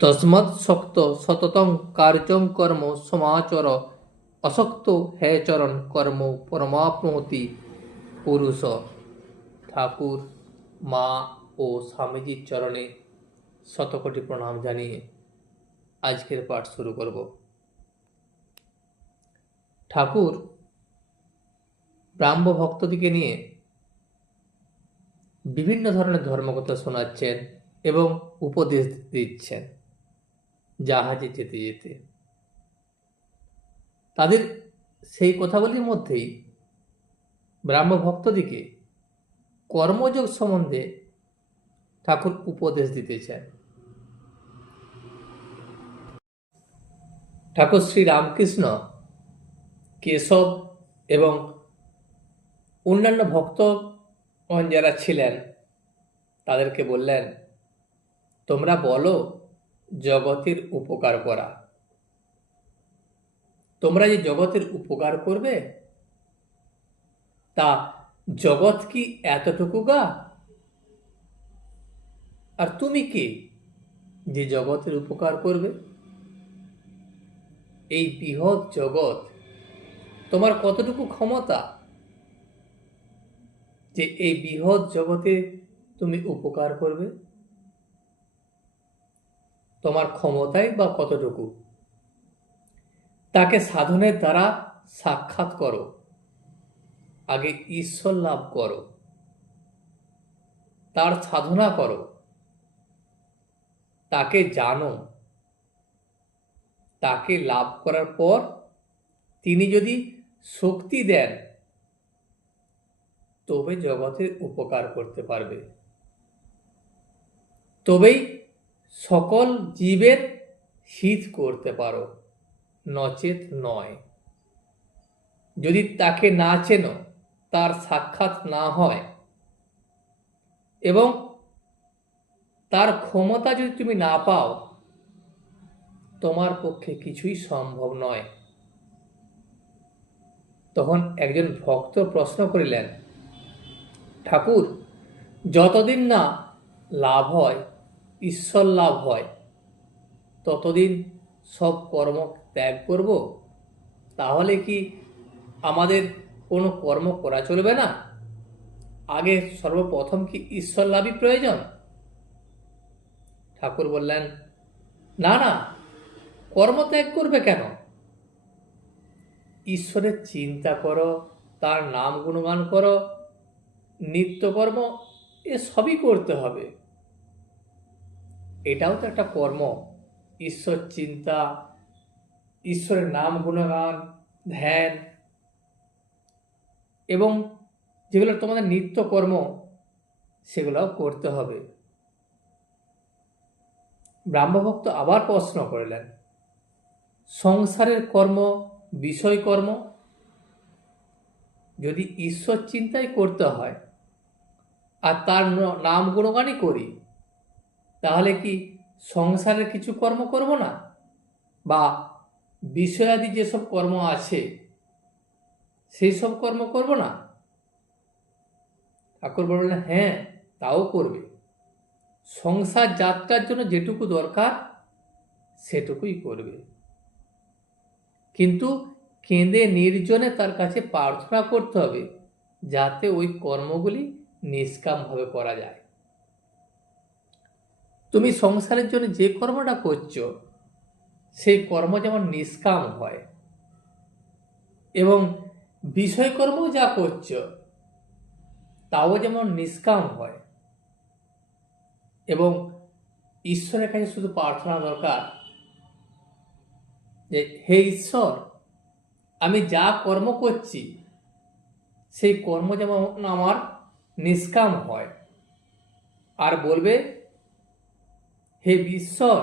তস্মাৎ শক্ত সততং কার্যং কর্ম সমাচর অশক্ত হেচরণ কর্ম পরমাপ্নোতি পুরুষ। ঠাকুর, মা ও স্বামীজির চরণে শতকোটি প্রণাম জানিয়ে আজকের পাঠ শুরু করব। ঠাকুর ব্রাহ্ম ভক্তদিকে নিয়ে বিভিন্ন ধরনের ধর্মকথা শোনাচ্ছেন এবং উপদেশ দিচ্ছেন জাহাজে যেতে যেতে। তাদের সেই কথাগুলির মধ্যেই ব্রাহ্ম ভক্তদিকে কর্মযোগ সম্বন্ধে ঠাকুর উপদেশ দিতেছেন। ঠাকুর শ্রী রামকৃষ্ণ, কেশব এবং অন্যান্য ভক্তগণ যারা ছিলেন তাদেরকে বললেন, তোমরা বলো জগতের উপকার করা। তোমরা যে জগতের উপকার করবে, তা জগৎ কি এতটুকু গা? আর তুমি কি যে জগতের উপকার করবে? এই বৃহৎ জগৎ, তোমার কতটুকু ক্ষমতা যে এই বৃহৎ জগতে তুমি উপকার করবে? তোমার ক্ষমতাই বা কতটুকু? তাকে সাধনের দ্বারা সাক্ষাৎ করো, আগে ঈশ্বর লাভ করো, তার সাধনা করো, তাকে জানো। তাকে লাভ করার পর তিনি যদি শক্তি দেন, তবে জগতের উপকার করতে পারবে, তবেই সকল জীবের হিত করতে পারো, নচেত নয়। যদি তাকে না চেনো, তার সাক্ষাৎ না হয় এবং তার ক্ষমতা যদি তুমি না পাও, তোমার পক্ষে কিছুই সম্ভব নয়। তখন একজন ভক্ত প্রশ্ন করিলেন, ঠাকুর, যতদিন না লাভ হয়, ঈশ্বর লাভ হয়, ততদিন সব কর্ম ত্যাগ করব? তাহলে কি আমাদের কোনো কর্ম করা চলবে না? আগে সর্বপ্রথম কি ঈশ্বর লাভই প্রয়োজন? ঠাকুর বললেন, না না, কর্ম ত্যাগ করবে কেন? ঈশ্বরের চিন্তা করো, তার নাম গুণগান করো, নিত্যকর্ম এ সবই করতে হবে। এটাও তো একটা কর্ম। ঈশ্বর চিন্তা, ঈশ্বরের নাম গুণগান, ধ্যান এবং যেগুলো তোমাদের নিত্যকর্ম, সেগুলোও করতে হবে। ব্রাহ্মভক্ত আবার প্রশ্ন করলেন, সংসারের কর্ম, বিষয় কর্ম যদি ঈশ্বর চিন্তাই করতে হয় আর তার নাম গুণগানই করি, তাহলে কি সংসারের কিছু কর্ম করব না? বা বিষয়াদি যেসব কর্ম আছে সেই সব কর্ম করব না? ঠাকুর বললেন, হ্যাঁ, তাও করবে। সংসার যাত্রার জন্য যেটুকু দরকার সেটুকুই করবে, কিন্তু কেঁদে নির্জনে তার কাছে প্রার্থনা করতে হবে যাতে ওই কর্মগুলি নিষ্কামভাবে করা যায়। তুমি সংসারের জন্য যে কর্মটা করছো, সেই কর্ম যেমন নিষ্কাম হয় এবং বিষয়কর্ম যা করছো তাও যেমন নিষ্কাম হয়, এবং ঈশ্বরের কাছে শুধু প্রার্থনা দরকার যে, হে ঈশ্বর, আমি যা কর্ম করছি সেই কর্ম যেমন আমার নিষ্কাম হয়। আর বলবে, হে ঈশ্বর,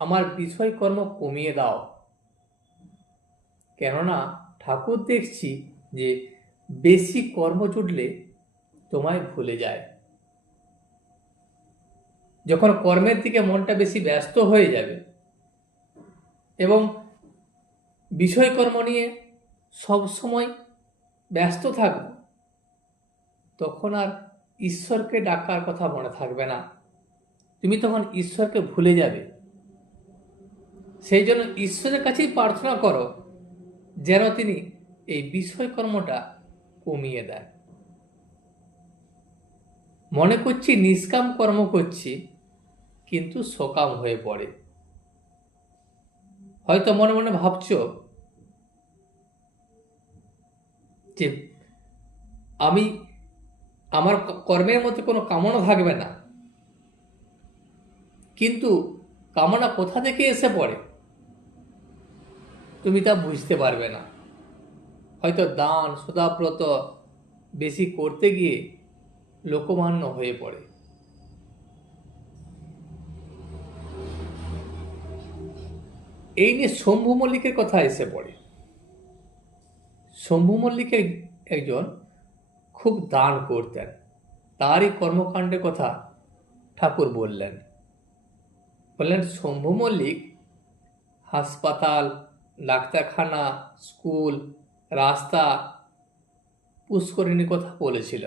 আমার বিষয় কর্ম কমিয়ে দাও। কেননা ঠাকুর দেখছি যে বেশি কর্ম জুটলে তোমায় ভুলে যায়। যখন কর্মের দিকে মনটা বেশি ব্যস্ত হয়ে যাবে এবং বিষয়কর্ম নিয়ে সব সময় ব্যস্ত থাকব, তখন আর ঈশ্বরকে ডাকার কথা মনে থাকবে না। তুমি তখন ঈশ্বরকে ভুলে যাবে। সেই জন্য ঈশ্বরের কাছেই প্রার্থনা করো যেন তিনি এই বিষয়কর্মটা কমিয়ে দেন। মনে করছি নিষ্কাম কর্ম করছি, কিন্তু সকাম হয়ে পড়ে। হয়তো মনে মনে ভাবছো যে আমি আমার কর্মের মধ্যে কোনো কামনা থাকবে না, কিন্তু কামনা কোথা থেকে এসে পড়ে তুমি তা বুঝতে পারবে না। হয়তো দান সদাব্রত বেশি করতে গিয়ে লোকমান্য হয়ে পড়ে। এই নিয়ে শম্ভু মল্লিকের কথা এসে পড়ে। শম্ভু মল্লিক একজন খুব দান করতেন। তারই কর্মকাণ্ডের কথা ঠাকুর বললেন। শম্ভু মল্লিক হাসপাতাল, ডাক্তারখানা, স্কুল, রাস্তা, পুষ্করিণীর কথা বলেছিল।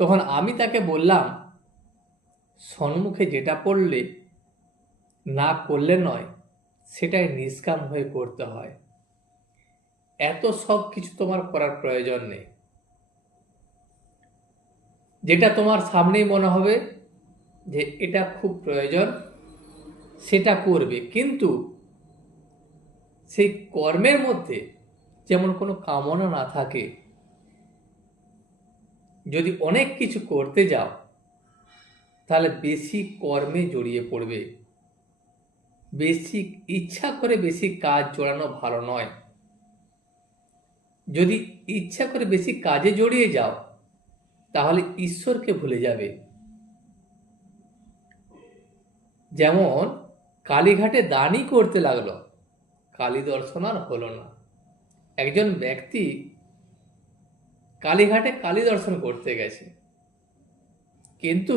তখন আমি তাকে বললাম, সন্মুখে যেটা পড়লে না করলে নয়, সেটাই নিষ্কাম হয়ে করতে হয়। এত সব কিছু তোমার করার প্রয়োজন নেই। যেটা তোমার সামনেই মনে হবে যে এটা খুব প্রয়োজন, সেটা করবে, কিন্তু সেই কর্মের মধ্যে যেমন কোনো কামনা না থাকে। যদি অনেক কিছু করতে যাও তাহলে বেশি কর্মে জড়িয়ে পড়বে। বেশি ইচ্ছা করে বেশি কাজ জড়ানো ভালো নয়। যদি ইচ্ছা করে বেশি কাজে জড়িয়ে যাও তাহলে ঈশ্বরকে ভুলে যাবে। যেমন কালীঘাটে দানই করতে লাগলো, কালী দর্শন আর হলো না। একজন ব্যক্তি কালীঘাটে কালী দর্শন করতে গেছে, কিন্তু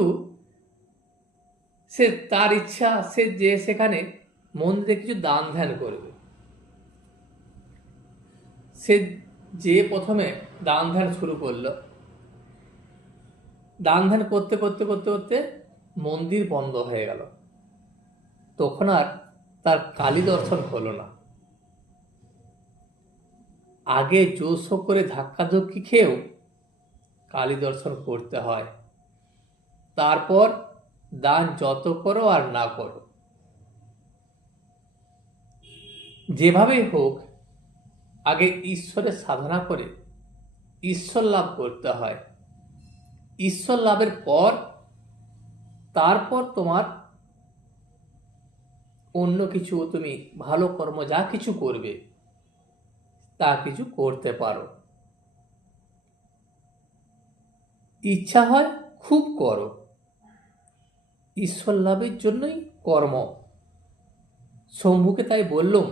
সে তার ইচ্ছা সে যে সেখানে মন্দিরে কিছু দান ধ্যান করবে। সে যে প্রথমে দান ধ্যান শুরু করলো, দান ধ্যান করতে করতে করতে করতে মন্দির বন্ধ হয়ে গেল। তখন আর তার কালী দর্শন হলো না। আগে জোশ করে ধাক্কাধুক্কি খেয়েও কালী দর্শন করতে হয়। তারপর দান যত করো আর না করো, যেভাবেই হোক আগে ঈশ্বরের সাধনা করে ঈশ্বর লাভ করতে হয়। ঈশ্বর লাভের পর তারপর তোমার অন্য কিছু, তুমি ভালো কর্ম যা কিছু করবে তা কিছু করতে পারো। ইচ্ছা হয় খুব করো, ঈশ্বর লাভের জন্যই কর্ম। শম্ভুকে তাই বললুম,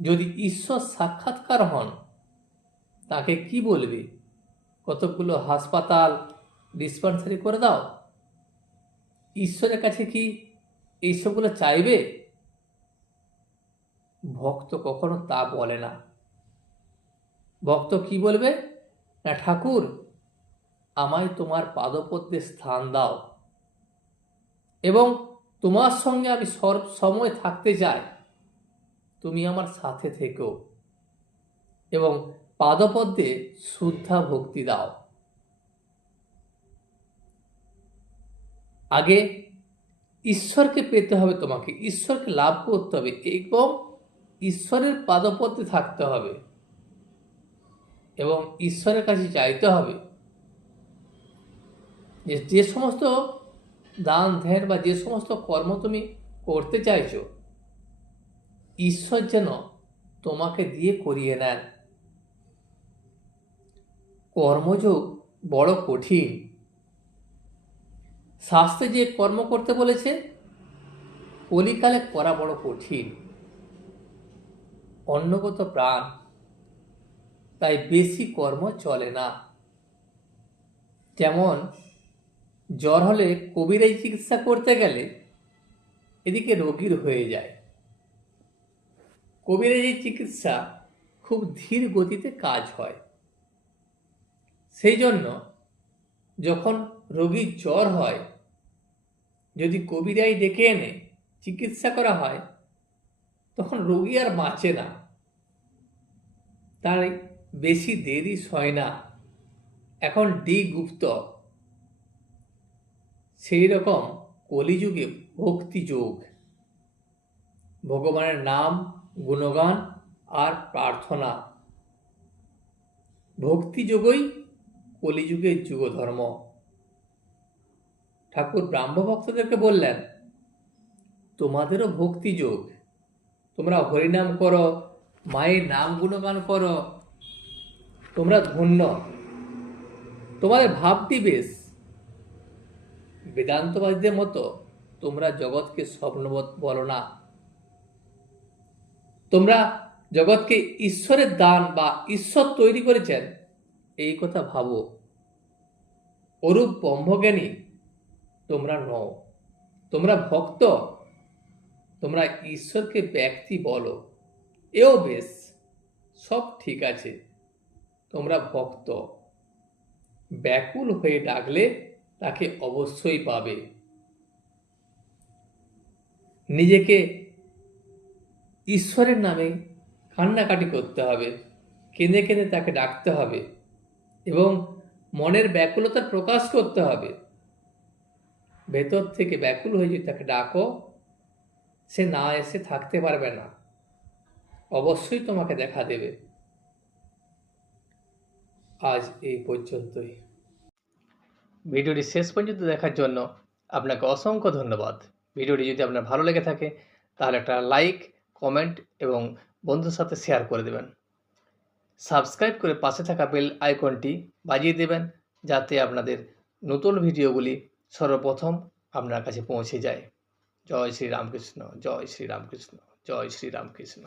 যদি ঈশ্বর সাক্ষাৎকার হন তাকে কি বলবে? কতগুলো হাসপাতাল, ডিসপেন্সারি করে দাও। ঈশ্বরের কাছে কি এইসবগুলো চাইবে? ভক্ত কখনো তা বলে না। ভক্ত কি বলবে না, ঠাকুর আমায় তোমার পাদপদ্মে স্থান দাও এবং তোমার সঙ্গে আমি সব সময় থাকতে চাই। তুমি আমার সাথে থেকো এবং পাদপদ্মে শুদ্ধা ভক্তি দাও। আগে ঈশ্বরকে পেতে হবে, তোমাকে ঈশ্বরকে লাভ করতে হবে এবং ঈশ্বরের পাদপদ্মে থাকতে হবে এবং ঈশ্বরের কাছে চাইতে হবে যে সমস্ত দান ধ্যান বা যে সমস্ত কর্ম তুমি করতে চাইছো, ঈশ্বর যেন তোমাকে দিয়ে করিয়ে নেন। কর্মযোগ বড় কঠিন। শাস্ত্রে যে কর্ম করতে বলেছে কলিকালে করা বড় কঠিন। অন্নগত প্রাণ, তাই বেশি কর্ম চলে না। যেমন জ্বর হলে কবিরাজি চিকিৎসা করতে গেলে এদিকে রোগীর হয়ে যায়। কবিরাজি চিকিৎসা খুব ধীর গতিতে কাজ হয়। সেই জন্য যখন রোগীর জ্বর হয়, যদি কবিরাজ ডেকে এনে চিকিৎসা করা হয় তখন রোগী আর বাঁচে না, তার বেশি দেরি হয় না। এখন ডি গুপ্ত সেই রকম কলিযুগে ভক্তিযোগ, ভগবানের নাম, গুণগান আর প্রার্থনা, ভক্তিযোগই কলিযুগের যুগধর্ম। ঠাকুর ব্রাহ্ম ভক্তদেরকে বললেন, তোমাদেরও ভক্তিযোগ, তোমরা হরিনাম করো, মায়ের নাম গুণগান করো, তোমরা ধন্য, তোমাদের ভাবটি বেশ। বেদান্তবাদীদের মতো তোমরা জগৎকে স্বপ্নবৎ বলো না, তোমরা জগৎকে ঈশ্বরের দান বা ঈশ্বর তৈরি করেছেন এই কথা ভাবো। অরূপ ব্রহ্মজ্ঞানী তোমরা নও, তোমরা ভক্ত, তোমরা ঈশ্বরকে ব্যক্তি বলো, এও বেশ, সব ঠিক আছে। তোমরা ভক্ত, ব্যাকুল হয়ে ডাকলে তাকে অবশ্যই পাবে। নিজেকে ঈশ্বরের নামে কান্নাকাটি করতে হবে, কেঁদে কেঁদে তাকে ডাকতে হবে এবং মনের ব্যাকুলতা প্রকাশ করতে হবে। ভেতর থেকে ব্যাকুল হয়ে যদি তাকে ডাকো, সে না এসে থাকতে পারবে না, অবশ্যই তোমাকে দেখা দেবে। আজ এই পর্যন্তই। ভিডিওটি শেষ পর্যন্ত দেখার জন্য আপনাকে অসংখ্য ধন্যবাদ। ভিডিওটি যদি আপনার ভালো লেগে থাকে তাহলে একটা লাইক, কমেন্ট এবং বন্ধুর সাথে শেয়ার করে দেবেন। সাবস্ক্রাইব করে পাশে থাকা বেল আইকনটি বাজিয়ে দেবেন, যাতে আপনাদের নতুন ভিডিওগুলি সর্বপ্রথম আপনার কাছে পৌঁছে যায়। জয় শ্রী রামকৃষ্ণ, জয় শ্রী রামকৃষ্ণ, জয় শ্রী রামকৃষ্ণ।